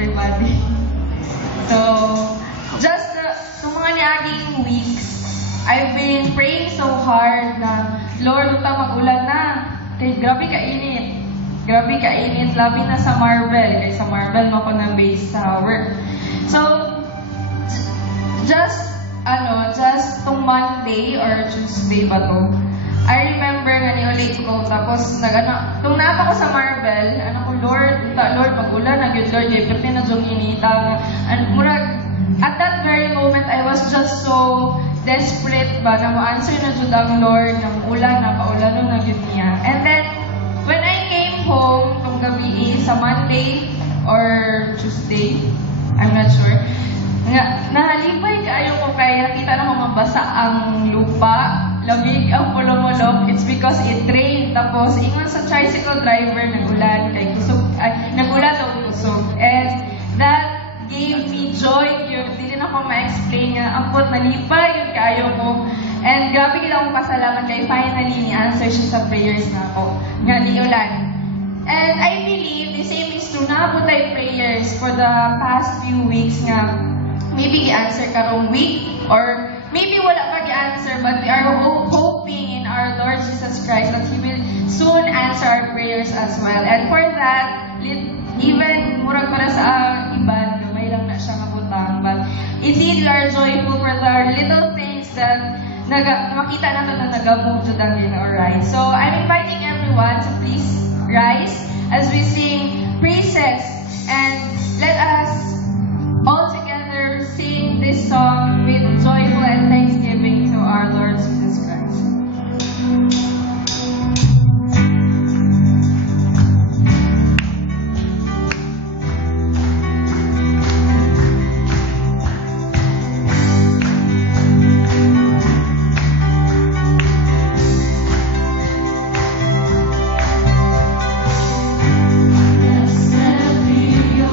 everybody. So, just nung mga niaging weeks, I've been praying so hard na, Lord, uta mag-ulan na. Kay grabe ka-init. Grabe ka-init. Labi na sa Marvel. Kay sa Marvel, ako na-base sa work. So, just tong Monday or Tuesday ba to? I remember nga ni-ulit ko, tapos nung napa ko sa Marvel, ko, Lord, mag-ulan, Lord, but na dyan inita. And murag, at that very moment, I was just so desperate ba na ma-answer na dyan ang Lord, na ulan, paulan nun na niya. And then, when I came home, tong gabi sa Monday or Tuesday, I'm not sure, nahalipay kaayo ko kay nakita na mabasa ang lupa, labig ang pulumulok. It's because it rained. Tapos, ingon sa tricycle driver, nagulan o kusog. And that gave me joy. Hindi na ako ma-explain nga. Ampot, nalipay yung kaayo ko. And grabe gila akong pasalamat kay finally ni-answer siya sa prayers na ako. Nga ni ulan. And I believe the same is true na po tayo prayers for the past few weeks nga. Maybe i-answer karong week, or maybe wala pa i-answer, but we are hoping in our Lord Jesus Christ that He will soon answer our prayers as well. And for that, even murag para sa iban, gamay lang na siya mabutang. But indeed, we are joyful for the little things that makita natin na nag-move to the win, alright? So, I'm inviting everyone to please rise as we sing praises, and let us all together sing this song with joyful and thanksgiving to our Lord Jesus Christ. Blessed be your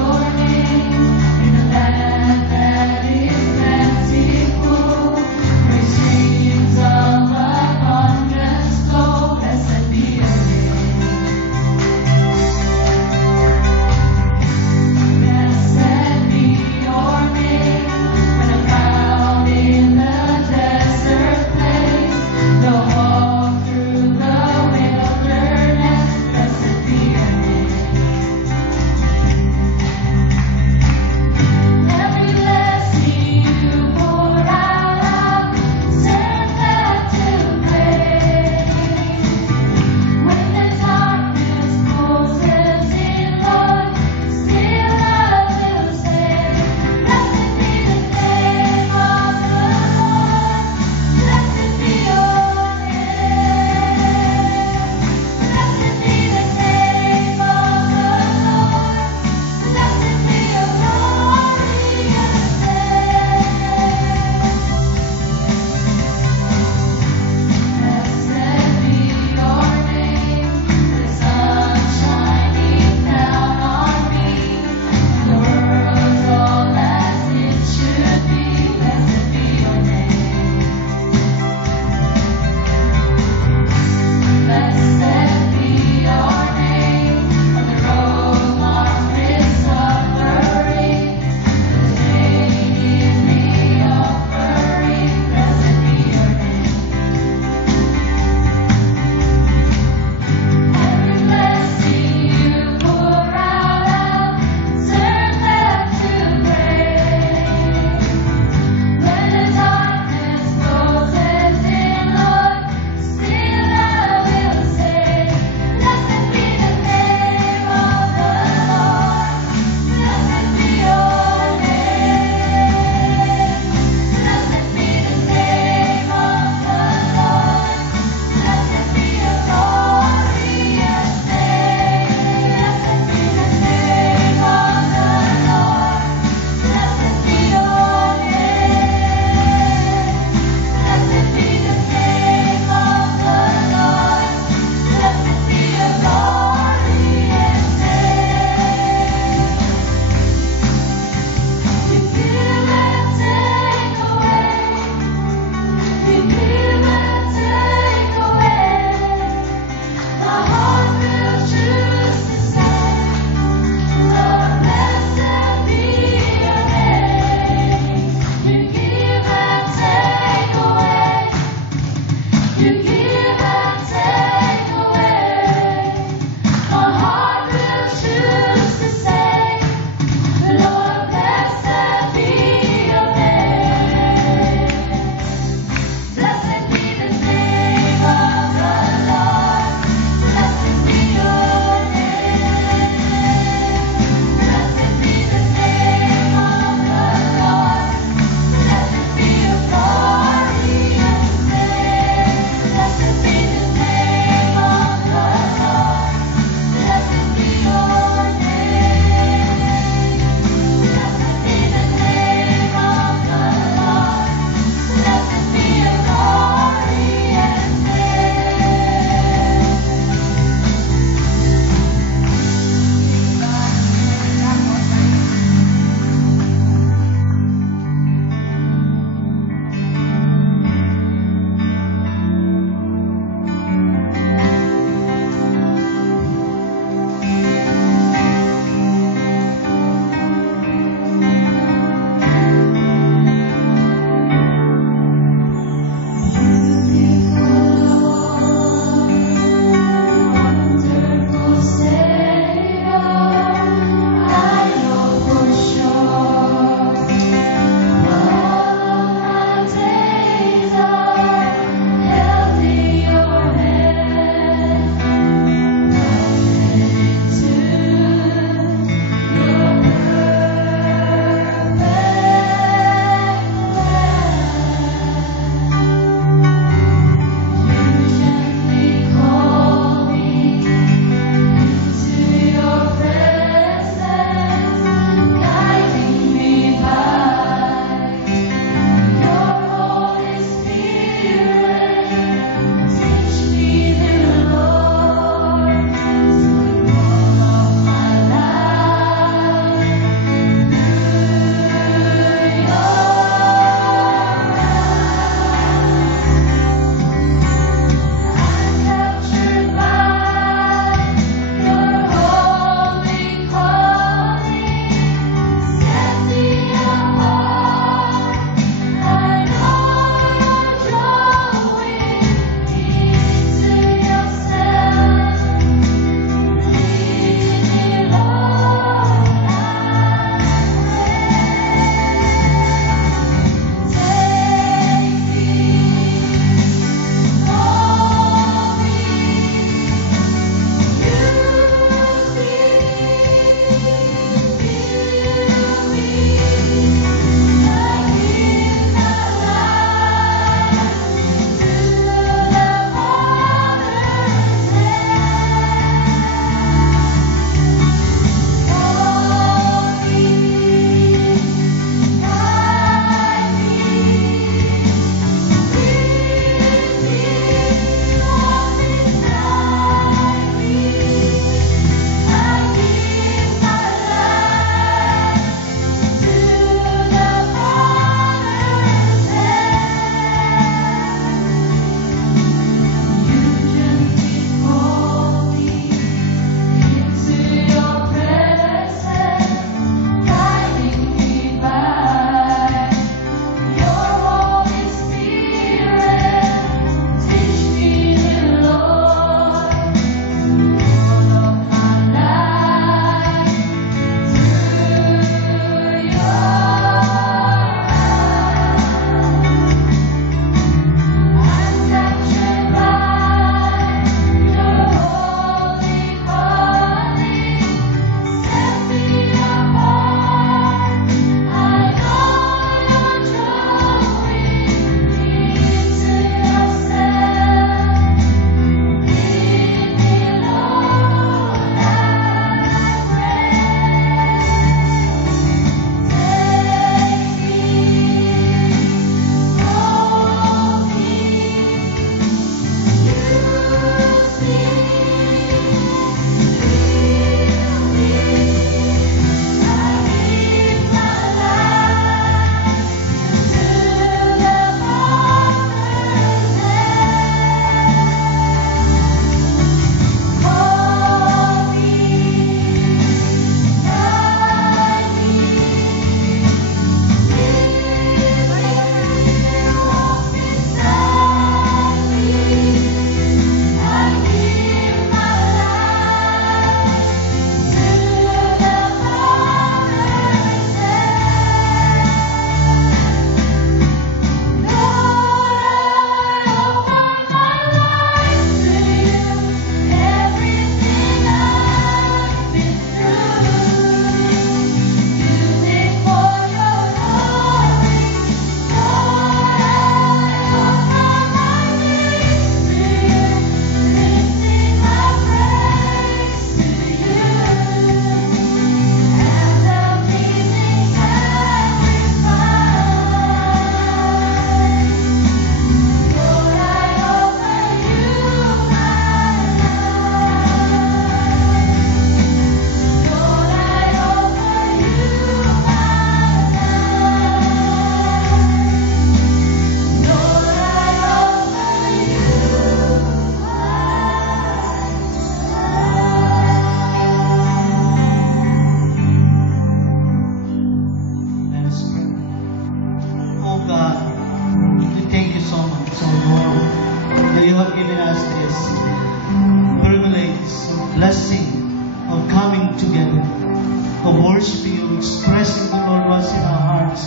worshiping you, expressing the Lord what's in our hearts,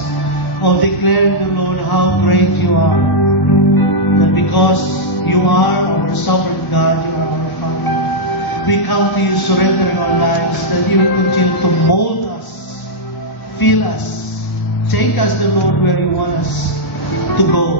of declaring the Lord how great you are. That because you are our sovereign God, you are our Father. We come to you surrendering our lives, that you will continue to mold us, fill us, take us, the Lord, where you want us to go.